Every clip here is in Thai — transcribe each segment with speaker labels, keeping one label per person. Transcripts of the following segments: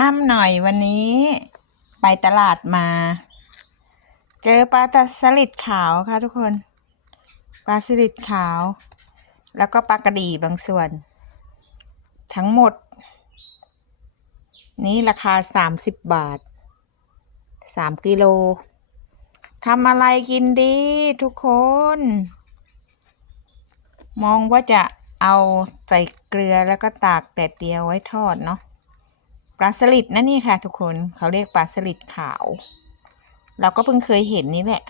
Speaker 1: ค่ำหน่อยวันนี้ ไปตลาดมา เจอปลาตะสลิดขาวค่ะทุกคน ปลาสลิดขาว แล้วก็ปลากระดีบางส่วน ทั้งหมด นี้ราคาสามสิบบาทสามกิโลทำอะไรกินดีทุกคน มองว่าจะเอาใส่เกลือแล้วก็ตากแดดเดียวไว้ทอดเนาะ ปลาสลิดนะนี่ค่ะ ทุกคนเขาเรียกปลาสลิดขาว เราก็เพิ่งเคยเห็นนี่แหละ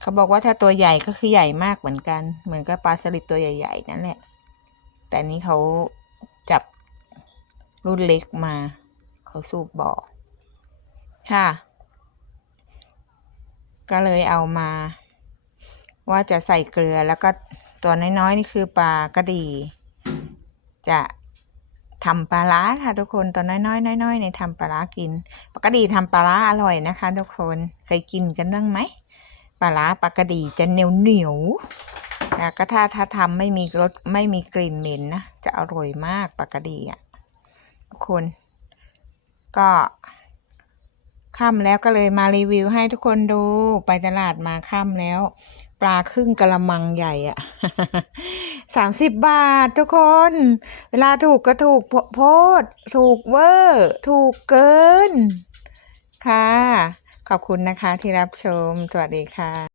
Speaker 1: เขาบอกว่าถ้าตัวใหญ่ก็คือใหญ่มากเหมือนกัน เหมือนกับปลาสลิดตัวใหญ่ ๆ นั่นแหละ แต่นี้เขาจับรุ่นเล็กมา เขาสูบบ่อค่ะ ก็เลยเอามา ว่าจะใส่เกลือแล้วก็ตัวน้อยๆนี่คือปลากระดี จะ ทำปลาร้าค่ะทุกคนตัวน้อยๆน้อยๆในทำปลาร้ากินปลากระดีทำปลาร้าอร่อยนะคะ ทุกคนเคยกินกันบ้างไหมปลาร้าปลากระดีจะเหนียวเหนียวๆแล้วก็ถ้าถ้าทำไม่มีรสไม่มีกลิ่นเหม็นนะจะอร่อยมากปลากระดีอะทุกคน ก็ค่ำแล้วก็เลยมารีวิวให้ทุกคนดูไปตลาดมาค่ำแล้ว ปลาครึ่งกะละมังใหญ่อะสามสิบบาททุกคน เวลาถูกก็ถูกโพโพดถูกเวอร์ถูกเกิน ค่ะ ขอบคุณนะคะที่รับชม สวัสดีค่ะ